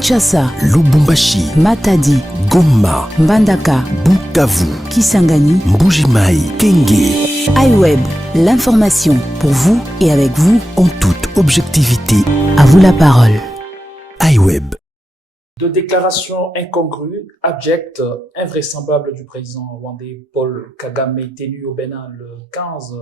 Kinshasa, Lubumbashi, Matadi, Goma, Mbandaka, Bukavu, Kisangani, Mbujimai, Kenge. iWeb, l'information pour vous et avec vous En toute objectivité, À vous la parole. iWeb. De déclarations incongrues, abjectes, invraisemblables du président rwandais Paul Kagame tenu au Bénin le 15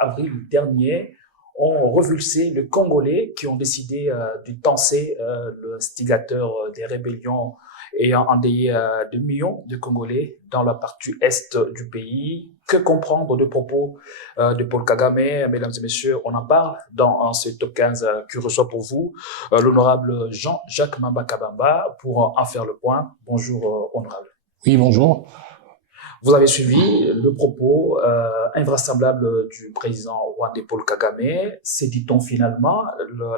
avril dernier ont revulsé les Congolais qui ont décidé de tancer le instigateur des rébellions ayant endeuillé de millions de Congolais dans la partie est du pays. Que comprendre de propos de Paul Kagame? Mesdames et messieurs, on en parle dans ce top 15 que reçoit pour vous l'honorable Jean-Jacques Mamba Kabamba pour en faire le point. Bonjour, honorable. Oui, bonjour. Vous avez suivi le propos invraisemblable du président rwandais Paul Kagame. C'est, dit-on finalement,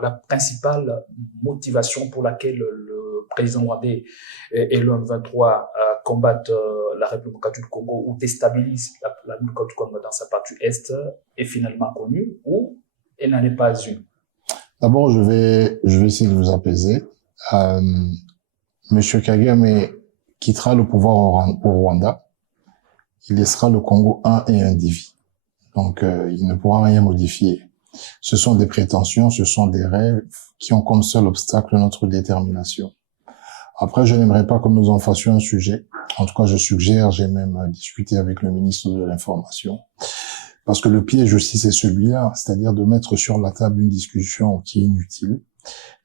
la principale motivation pour laquelle le président rwandais et le M23 combattent la République du Congo ou déstabilisent la République du Congo dans sa partie est est finalement connue ou elle n'en est pas une? D'abord, je vais essayer de vous apaiser. Monsieur Kagame quittera le pouvoir au Rwanda. Il laissera le Congo un et indivis. Donc, il ne pourra rien modifier. Ce sont des prétentions, ce sont des rêves qui ont comme seul obstacle notre détermination. Après, je n'aimerais pas que nous en fassions un sujet. En tout cas, je suggère, j'ai même discuté avec le ministre de l'Information, parce que le piège aussi, c'est celui-là, c'est-à-dire de mettre sur la table une discussion qui est inutile,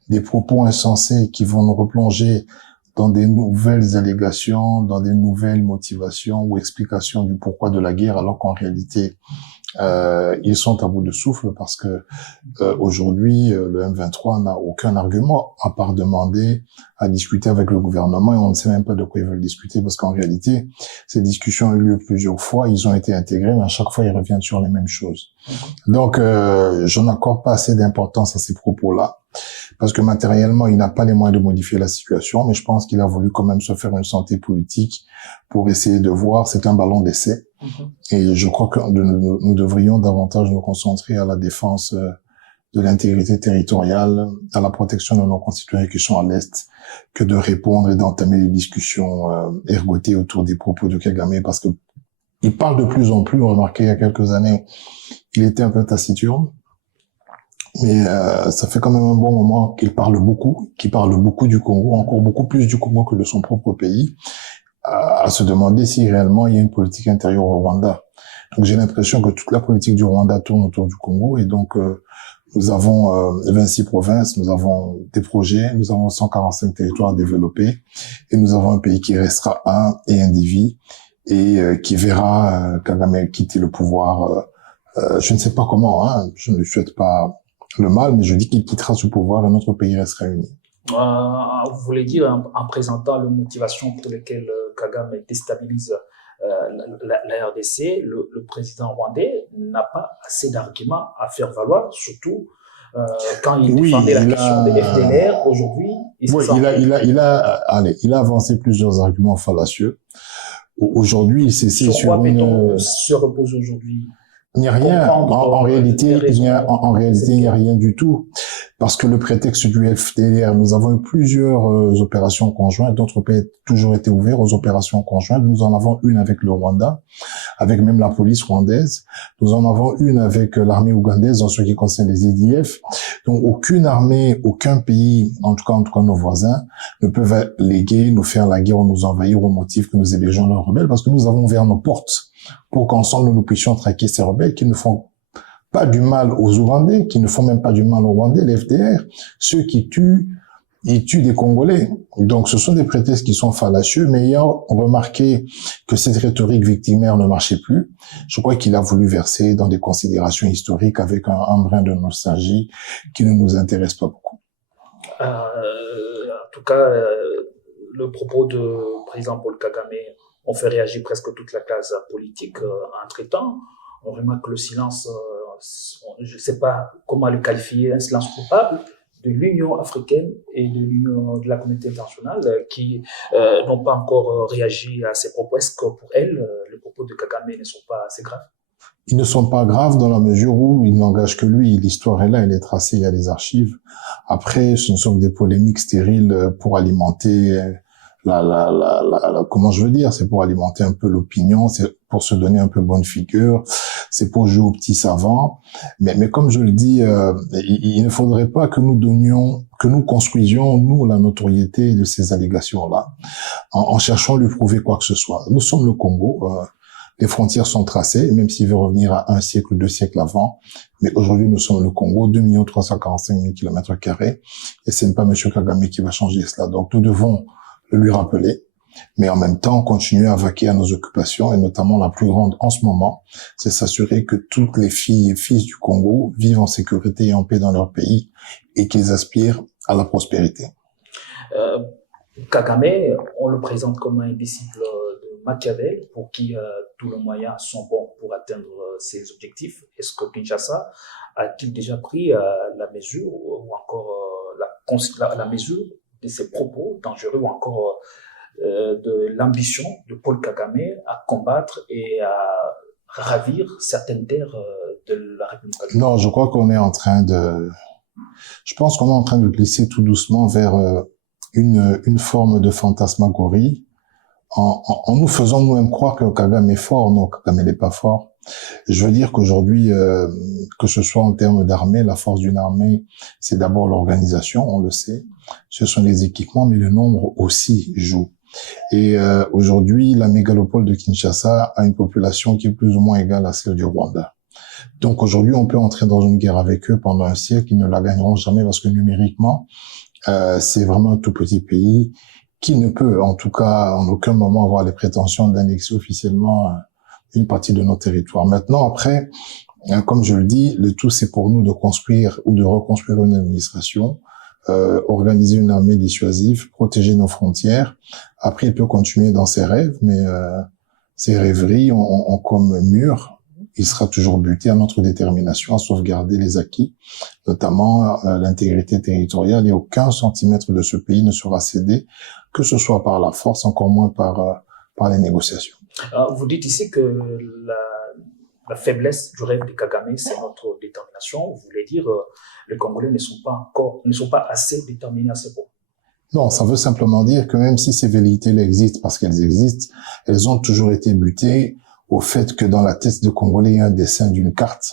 des propos insensés qui vont nous replonger dans des nouvelles allégations, dans des nouvelles motivations ou explications du pourquoi de la guerre, alors qu'en réalité, ils sont à bout de souffle parce que aujourd'hui, le M23 n'a aucun argument à part demander à discuter avec le gouvernement et on ne sait même pas de quoi ils veulent discuter parce qu'en réalité, ces discussions ont eu lieu plusieurs fois, ils ont été intégrés, mais à chaque fois, ils reviennent sur les mêmes choses. Donc, je n'accorde pas assez d'importance à ces propos-là. Parce que matériellement, il n'a pas les moyens de modifier la situation, mais je pense qu'il a voulu quand même se faire une santé politique pour essayer de voir. C'est un ballon d'essai. Et je crois que nous devrions davantage nous concentrer à la défense de l'intégrité territoriale, à la protection de nos concitoyens qui sont à l'Est, que de répondre et d'entamer des discussions ergotées autour des propos de Kagame, parce que il parle de plus en plus. Remarquez, il y a quelques années, il était un peu taciturne. Mais ça fait quand même un bon moment qu'il parle beaucoup du Congo, encore beaucoup plus du Congo que de son propre pays, à se demander si réellement il y a une politique intérieure au Rwanda. Donc j'ai l'impression que toute la politique du Rwanda tourne autour du Congo et donc nous avons 26 provinces, nous avons des projets, nous avons 145 territoires développés et nous avons un pays qui restera un et indivis et qui verra Kagame quitter le pouvoir. Je ne sais pas comment, hein, je ne lui souhaite pas le mal, mais je dis qu'il quittera ce pouvoir et notre pays restera uni. Vous voulez dire, en présentant les motivations pour lesquelles Kagame déstabilise la RDC, le président rwandais n'a pas assez d'arguments à faire valoir, surtout quand il défendait la question des FDLR aujourd'hui. Il a avancé plusieurs arguments fallacieux. Aujourd'hui, il s'est sur quoi peut-on se repose aujourd'hui? Il n'y a rien. En réalité, il n'y a rien du tout. Parce que le prétexte du FDLR, nous avons eu plusieurs opérations conjointes. D'autres pays ont toujours été ouverts aux opérations conjointes. Nous en avons une avec le Rwanda, avec même la police rwandaise. Nous en avons une avec l'armée ougandaise en ce qui concerne les EDF. Donc, aucune armée, aucun pays, en tout cas nos voisins, ne peuvent léguer, nous faire la guerre ou nous envahir au motif que nous hébergeons leurs rebelles parce que nous avons ouvert nos portes pour qu'ensemble nous puissions traquer ces rebelles qui ne font pas du mal aux Ougandais, qui ne font même pas du mal aux Rwandais, les FDR. Ceux qui tuent, ils tuent des Congolais. Donc ce sont des prétextes qui sont fallacieux, mais ayant remarqué que cette rhétorique victimaire ne marchait plus, je crois qu'il a voulu verser dans des considérations historiques avec un brin de nostalgie qui ne nous intéresse pas beaucoup. En tout cas, le propos de président Paul Kagame ont fait réagir presque toute la classe politique entre-temps. On remarque le silence, je ne sais pas comment le qualifier, un silence coupable de l'Union africaine et de la communauté internationale qui n'ont pas encore réagi à ces propos. Est-ce que pour elles, les propos de Kagame ne sont pas assez graves? Ils ne sont pas graves dans la mesure où ils n'engagent que lui. L'histoire est là, elle est tracée, il y a les archives. Après, ce ne sont que des polémiques stériles pour alimenter comment je veux dire, c'est pour alimenter un peu l'opinion, c'est pour se donner un peu bonne figure, c'est pour jouer aux petits savants. Mais comme je le dis, il ne faudrait pas que nous construisions, nous, la notoriété de ces allégations-là, en cherchant à lui prouver quoi que ce soit. Nous sommes le Congo, les frontières sont tracées, même s'il veut revenir à 1 siècle, 2 siècles avant. Mais aujourd'hui, nous sommes le Congo, 2 345 000 km². Et ce n'est pas M. Kagame qui va changer cela. Donc, nous devons le lui rappeler, mais en même temps, continuer à vaquer à nos occupations, et notamment la plus grande en ce moment, c'est s'assurer que toutes les filles et fils du Congo vivent en sécurité et en paix dans leur pays, et qu'ils aspirent à la prospérité. Kagame, on le présente comme un disciple de Machiavel, pour qui tous les moyens sont bons pour atteindre ses objectifs. Est-ce que Kinshasa a-t-il déjà pris la mesure, ou encore la mesure de ses propos dangereux, ou encore de l'ambition de Paul Kagame à combattre et à ravir certaines terres de la République? Non, je crois qu'on est en train je pense qu'on est en train de glisser tout doucement vers une forme de fantasmagorie, en nous faisant nous-mêmes croire que Kagame est fort. Non, Kagame n'est pas fort. Je veux dire qu'aujourd'hui, que ce soit en termes d'armée, la force d'une armée, c'est d'abord l'organisation, on le sait. Ce sont les équipements, mais le nombre aussi joue. Et aujourd'hui, la mégalopole de Kinshasa a une population qui est plus ou moins égale à celle du Rwanda. Donc aujourd'hui, on peut entrer dans une guerre avec eux pendant un siècle, ils ne la gagneront jamais parce que numériquement, c'est vraiment un tout petit pays qui ne peut, en tout cas, en aucun moment avoir les prétentions d'annexer officiellement une partie de nos territoires. Maintenant, après, comme je le dis, le tout c'est pour nous de construire ou de reconstruire une administration, organiser une armée dissuasive, protéger nos frontières. Après, il peut continuer dans ses rêves, mais ses rêveries ont comme mur. Il sera toujours buté à notre détermination à sauvegarder les acquis, notamment l'intégrité territoriale, et aucun centimètre de ce pays ne sera cédé, que ce soit par la force, encore moins par les négociations. Vous dites ici que la faiblesse du rêve de Kagame, c'est notre détermination. Vous voulez dire les Congolais ne sont pas assez déterminés à ce point? Non, ça veut simplement dire que même si ces velléités-là existent, parce qu'elles existent, elles ont toujours été butées au fait que dans la tête de Congolais, il y a un dessin d'une carte.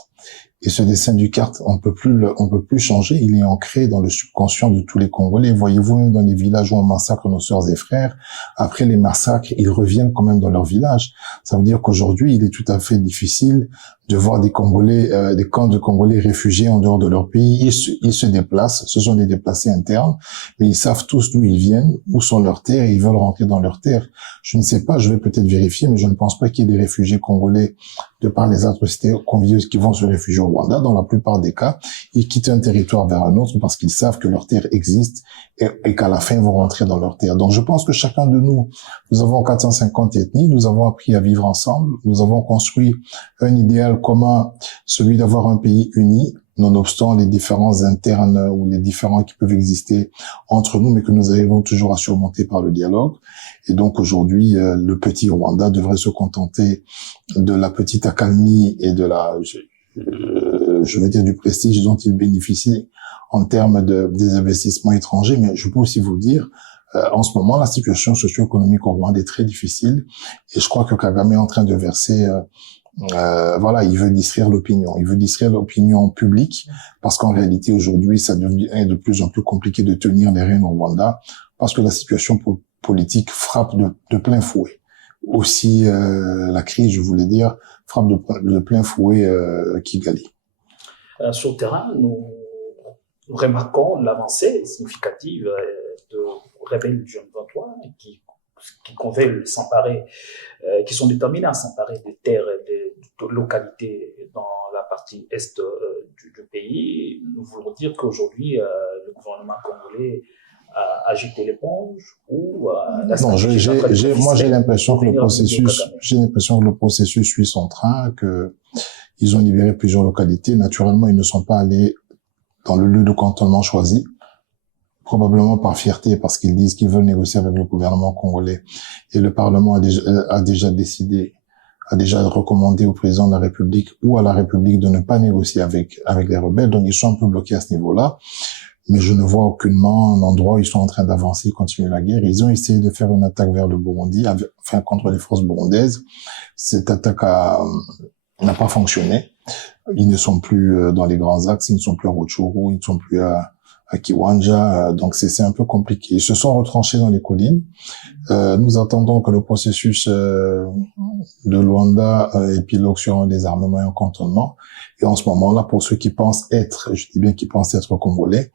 Et ce dessin d'une carte, on peut plus changer. Il est ancré dans le subconscient de tous les Congolais. Voyez-vous, même dans les villages où on massacre nos sœurs et frères, après les massacres, ils reviennent quand même dans leur village. Ça veut dire qu'aujourd'hui, il est tout à fait difficile de voir des Congolais, des camps de Congolais réfugiés en dehors de leur pays. Ils se déplacent, ce sont des déplacés internes, mais ils savent tous d'où ils viennent, où sont leurs terres, et ils veulent rentrer dans leurs terres. Je ne sais pas, je vais peut-être vérifier, mais je ne pense pas qu'il y ait des réfugiés congolais, de par les atrocités conviées qui vont se réfugier au Rwanda. Dans la plupart des cas, ils quittent un territoire vers un autre parce qu'ils savent que leur terre existe et qu'à la fin, ils vont rentrer dans leur terre. Donc, je pense que chacun de nous avons 450 ethnies, nous avons appris à vivre ensemble, nous avons construit un idéal commun, celui d'avoir un pays uni, nonobstant les différences internes ou les différends qui peuvent exister entre nous, mais que nous arrivons toujours à surmonter par le dialogue. Et donc aujourd'hui, le petit Rwanda devrait se contenter de la petite accalmie et de je veux dire, du prestige dont il bénéficie en termes des investissements étrangers. Mais je peux aussi vous dire, en ce moment, la situation socio-économique au Rwanda est très difficile, et je crois que Kagame est en train de verser il veut distraire l'opinion. Il veut distraire l'opinion publique parce qu'en réalité, aujourd'hui, ça devient de plus en plus compliqué de tenir les rênes au Rwanda parce que la situation politique frappe de plein fouet. Aussi, la crise, je voulais dire, frappe de plein fouet Kigali. Sur le terrain, nous remarquons l'avancée significative de rebelles du M23 qui veulent s'emparer, qui sont déterminés à s'emparer des terres et de localités dans la partie est du pays. Nous voulons dire qu'aujourd'hui, le gouvernement congolais a jeté l'éponge ou non, j'ai l'impression que le processus suit son train, que ils ont libéré plusieurs localités. Naturellement, ils ne sont pas allés dans le lieu de cantonnement choisi, probablement par fierté, parce qu'ils disent qu'ils veulent négocier avec le gouvernement congolais. Et le Parlement a déjà décidé a déjà recommandé au président de la République ou à la République de ne pas négocier avec les rebelles. Donc, ils sont un peu bloqués à ce niveau-là. Mais je ne vois aucunement un endroit où ils sont en train d'avancer, continuer la guerre. Ils ont essayé de faire une attaque vers le Burundi, contre les forces burundaises. Cette attaque n'a pas fonctionné. Ils ne sont plus dans les grands axes, ils ne sont plus à Rutshuru, ils ne sont plus à Kiwanja, donc c'est un peu compliqué. Ils se sont retranchés dans les collines. Nous attendons que le processus de Luanda épilogue sur un désarmement et un cantonnement. Et en ce moment-là, pour ceux qui pensent être, je dis bien qui pensent être congolais,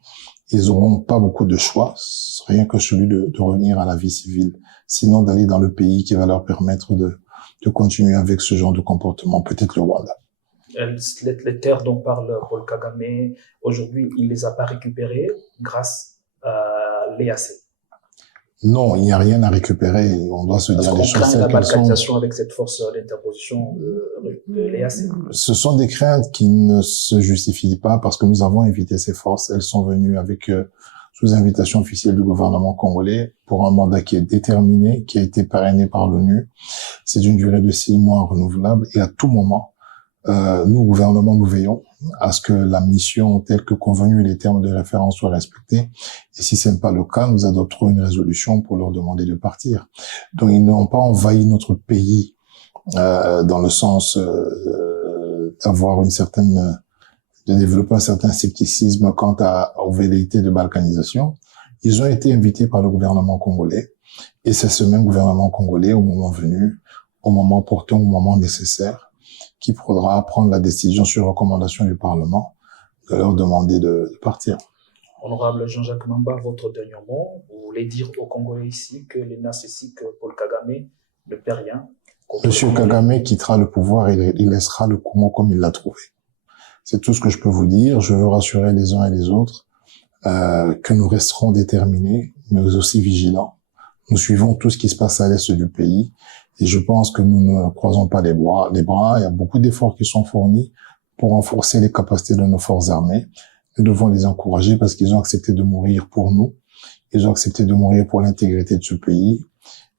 ils n'auront pas beaucoup de choix, rien que celui de revenir à la vie civile, sinon d'aller dans le pays qui va leur permettre de continuer avec ce genre de comportement, peut-être le Rwanda. Les terres dont parle Paul Kagame, aujourd'hui, il les a pas récupérées grâce à l'EAC. Non, il n'y a rien à récupérer. On doit se dire les choses. Parce qu'on craint la balkanisation avec cette force d'interposition de l'EAC. Ce sont des craintes qui ne se justifient pas parce que nous avons invité ces forces. Elles sont venues avec sous invitation officielle du gouvernement congolais pour un mandat qui est déterminé, qui a été parrainé par l'ONU. C'est d'une durée de 6 mois renouvelable et à tout moment, nous, gouvernement, nous veillons à ce que la mission telle que convenue et les termes de référence soient respectés. Et si ce n'est pas le cas, nous adopterons une résolution pour leur demander de partir. Donc, ils n'ont pas envahi notre pays dans le sens d'avoir de développer un certain scepticisme quant aux velléités de balkanisation. Ils ont été invités par le gouvernement congolais. Et c'est ce même gouvernement congolais, au moment venu, au moment opportun, au moment nécessaire, qui pourra prendre la décision sur recommandation du Parlement de leur demander de partir. Honorable Jean-Jacques Mamba, votre dernier mot, vous voulez dire aux Congolais ici que les narcissiques Paul Kagame ne paie rien? Monsieur Kagame quittera le pouvoir et il laissera le Congo comme il l'a trouvé. C'est tout ce que je peux vous dire. Je veux rassurer les uns et les autres que nous resterons déterminés, mais aussi vigilants. Nous suivons tout ce qui se passe à l'est du pays. Et je pense que nous ne croisons pas les bras. Il y a beaucoup d'efforts qui sont fournis pour renforcer les capacités de nos forces armées. Nous devons les encourager parce qu'ils ont accepté de mourir pour nous. Ils ont accepté de mourir pour l'intégrité de ce pays.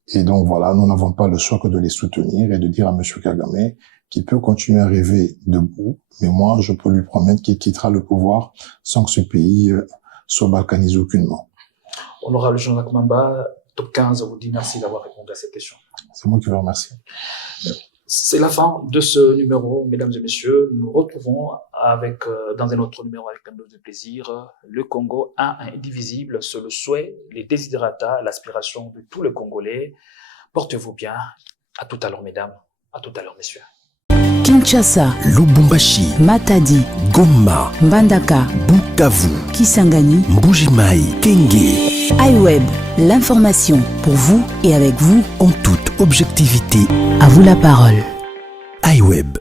Et donc voilà, nous n'avons pas le choix que de les soutenir et de dire à M. Kagame qu'il peut continuer à rêver debout. Mais moi, je peux lui promettre qu'il quittera le pouvoir sans que ce pays soit balkanisé aucunement. Honorable Jean-Jacques Mamba, Top 15 vous dit merci d'avoir répondu à cette question. C'est moi qui vous remercie. C'est la fin de ce numéro, mesdames et messieurs. Nous nous retrouvons dans un autre numéro avec un dose de plaisir. Le Congo indivisible, c'est le souhait, les desiderata, l'aspiration de tous les Congolais. Portez-vous bien. À tout à l'heure, mesdames. À tout à l'heure, messieurs. Kinshasa, Lubumbashi, Matadi, Goma, Mbandaka, Bukavu, Kisangani, Mbuji-Mayi, Kenge. iWeb, l'information pour vous et avec vous En toute objectivité, À vous la parole. iWeb.